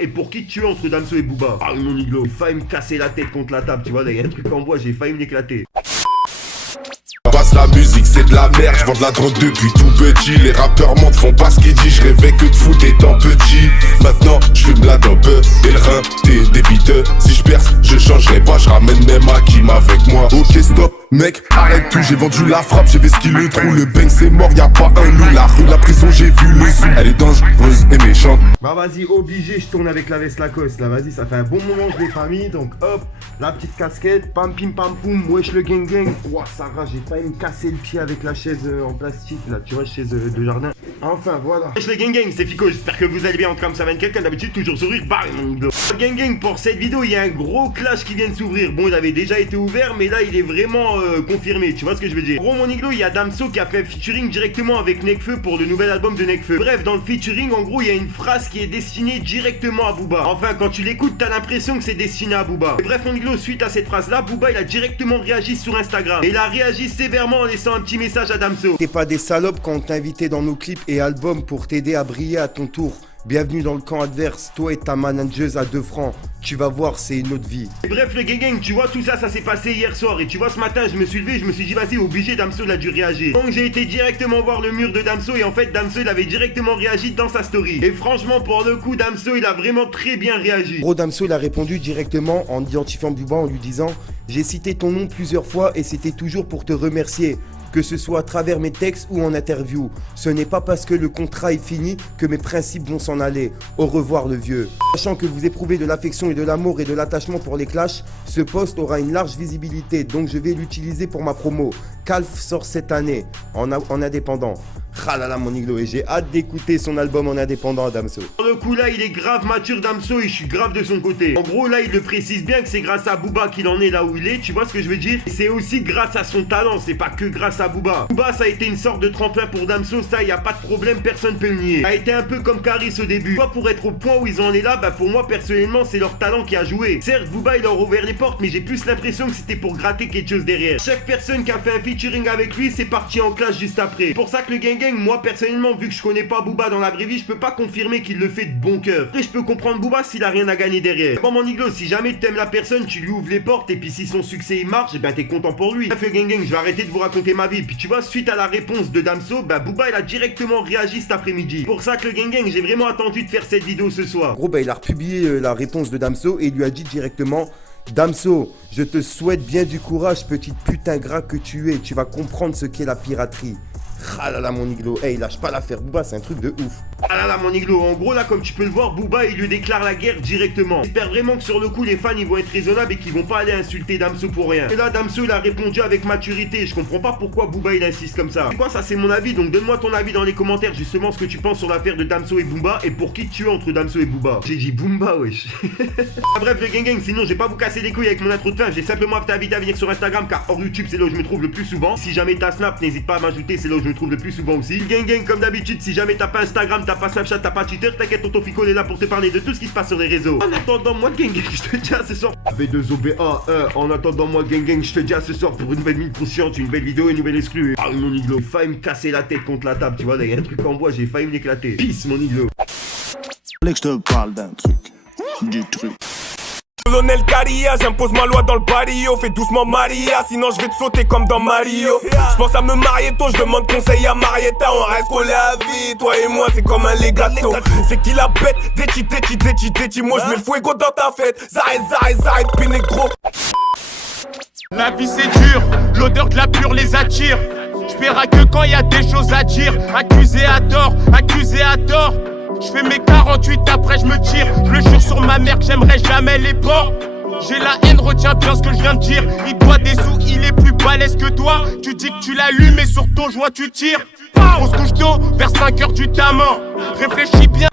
Et pour qui tu es entre Damso et Booba? Ah mon iglo, j'ai failli me casser la tête contre la table, tu vois, il y a un truc en bois, j'ai failli me l'éclater. Passe la musique, c'est de la merde, je vends de la drogue depuis tout petit. Les rappeurs mentent, font pas ce qu'ils disent, je rêvais que de foot étant petit. Maintenant, je fume la dope et le rein, t'es débiteux. Si je perce, je changerai pas, je ramène même Hakim avec moi. Ok stop, mec, arrête tout, j'ai vendu la frappe, j'ai vu ce qu'il le trou. Le bang c'est mort, y'a pas un loup. La rue, la prison, j'ai vu le zoo. Elle est dangereuse et méchante. Bah vas-y, obligé, je tourne avec la veste Lacoste là, vas-y, ça fait un bon moment que je l'ai pas mis, donc hop, la petite casquette, pam pim pam poum, wesh le gang gang. Ouah, ça rage, j'ai failli me casser le pied avec la chaise en plastique là, tu vois, chaise de jardin. Enfin voilà. Wesh le gang gang, c'est Fico, j'espère que vous allez bien en train de ça 24, comme d'habitude, toujours sourire, bam mon iglo. Gang gang, pour cette vidéo, il y a un gros clash qui vient de s'ouvrir. Bon, il avait déjà été ouvert, mais là il est vraiment confirmé, tu vois ce que je veux dire. En gros mon iglo, il y a Damso qui a fait un featuring directement avec Nekfeu pour le nouvel album de Nekfeu. Bref, dans le featuring, en gros, il y a une phrase qui est destinée directement à Booba. Enfin, quand tu l'écoutes, t'as l'impression que c'est destiné à Booba. Et bref, mon iglo, suite à cette phrase-là, Booba, il a directement réagi sur Instagram. Et il a réagi sévèrement en laissant un petit message à Damso. T'es pas des salopes quand on t'a invité dans nos clips et albums pour t'aider à briller à ton tour. Bienvenue dans le camp adverse, toi et ta manageuse à 2 francs. Tu vas voir, c'est une autre vie. Et bref, le gang, tu vois, tout ça, ça s'est passé hier soir. Et tu vois, ce matin, je me suis levé, je me suis dit, vas-y, obligé, Damso, il a dû réagir. Donc, j'ai été directement voir le mur de Damso. Et en fait, Damso, il avait directement réagi dans sa story. Et franchement, pour le coup, Damso, il a vraiment très bien réagi. Gros, Damso, il a répondu directement en identifiant Booba en lui disant « J'ai cité ton nom plusieurs fois et c'était toujours pour te remercier. Que ce soit à travers mes textes ou en interview. Ce n'est pas parce que le contrat est fini que mes principes vont s'en aller. Au revoir le vieux. » Sachant que vous éprouvez de l'affection et de l'amour et de l'attachement pour les clashs, ce post aura une large visibilité, donc je vais l'utiliser pour ma promo. Calf sort cette année en indépendant. Ah là là mon iglo, et j'ai hâte d'écouter son album en indépendant à Damso. Pour le coup là, il est grave mature Damso et je suis grave de son côté. En gros là, il le précise bien que c'est grâce à Booba qu'il en est là où il est, tu vois ce que je veux dire? Et c'est aussi grâce à son talent, c'est pas que grâce à Booba. Booba, ça a été une sorte de tremplin pour Damso, ça y a pas de problème, personne peut le nier. Ça a été un peu comme Caris au début. Toi, pour être au point où ils en est là, bah pour moi personnellement, c'est leur talent qui a joué. Certes, Booba il leur a ouvert les portes, mais j'ai plus l'impression que c'était pour gratter quelque chose derrière. Chaque personne qui a fait un featuring avec lui, c'est parti en clash juste après. C'est pour ça que le gang gang, moi personnellement, vu que je connais pas Booba dans la vraie vie, je peux pas confirmer qu'il le fait de bon cœur. Après, je peux comprendre Booba s'il a rien à gagner derrière. Bon, mon iglo, si jamais t'aimes la personne, tu lui ouvres les portes et puis si son succès il marche, et ben t'es content pour lui. Bref, le gang gang, je vais arrêter de vous raconter ma vie. Puis tu vois, suite à la réponse de Damso, bah Booba il a directement réagi cet après-midi. Pour ça que le gang gang, j'ai vraiment attendu de faire cette vidéo ce soir. Gros, bah il a republié la réponse de Damso et il lui a dit directement « Damso, je te souhaite bien du courage, petite putain gras que tu es. Tu vas comprendre ce qu'est la piraterie. » Ah là là mon iglo, hey lâche pas l'affaire Booba, c'est un truc de ouf. Ah là là mon iglo, en gros là comme tu peux le voir, Booba il lui déclare la guerre directement. J'espère vraiment que sur le coup les fans ils vont être raisonnables et qu'ils vont pas aller insulter Damso pour rien. Et là Damso il a répondu avec maturité, je comprends pas pourquoi Booba il insiste comme ça. C'est quoi ça, c'est mon avis, donc donne-moi ton avis dans les commentaires justement ce que tu penses sur l'affaire de Damso et Booba et pour qui tu es entre Damso et Booba. J'ai dit Boomba wesh. Ah, bref le gang gang, sinon je vais pas vous casser les couilles avec mon intro de fin, j'ai simplement invité à venir sur Instagram car hors YouTube c'est là où je me trouve le plus souvent. Si jamais t'as Snap, n'hésite pas à m'ajouter, c'est là où je me trouve le plus souvent aussi. Gang gang comme d'habitude, si jamais t'as pas Instagram, t'as pas Snapchat, t'as pas Twitter, t'inquiète, tonton Fico est là pour te parler de tout ce qui se passe sur les réseaux. En attendant moi gang gang, je te dis à ce soir. B2OBA1, en attendant moi gang gang, je te dis à ce soir pour une nouvelle mine consciente, une nouvelle vidéo, une nouvelle exclue. Ah mon iglo, j'ai failli me casser la tête contre la table, tu vois, il y a un truc en bois, j'ai failli me l'éclater. Peace mon iglo. Fallait que je te parle d'un truc, du truc. Colonel Caria, j'impose ma loi dans le barrio. Fais doucement Maria, sinon je vais te sauter comme dans Mario. Je pense à me marier tôt, je demande conseil à Marietta. On reste collé à vie, toi et moi c'est comme un legato. C'est qui la pète, déti, moi je mets le fuego dans ta fête. Zaïd, pinegro. La vie c'est dur, l'odeur de la pure les attire. J'paierai que quand y a des choses à dire. Accusé à tort. Je fais mes 48, après je me tire. Je le jure sur ma mère que j'aimerais jamais les porcs. J'ai la haine, retiens bien ce que je viens de dire. Il doit des sous, il est plus balèze que toi. Tu dis que tu l'allumes et sur ton joint tu tires. On se couche tôt, vers 5h du tamin. Réfléchis bien.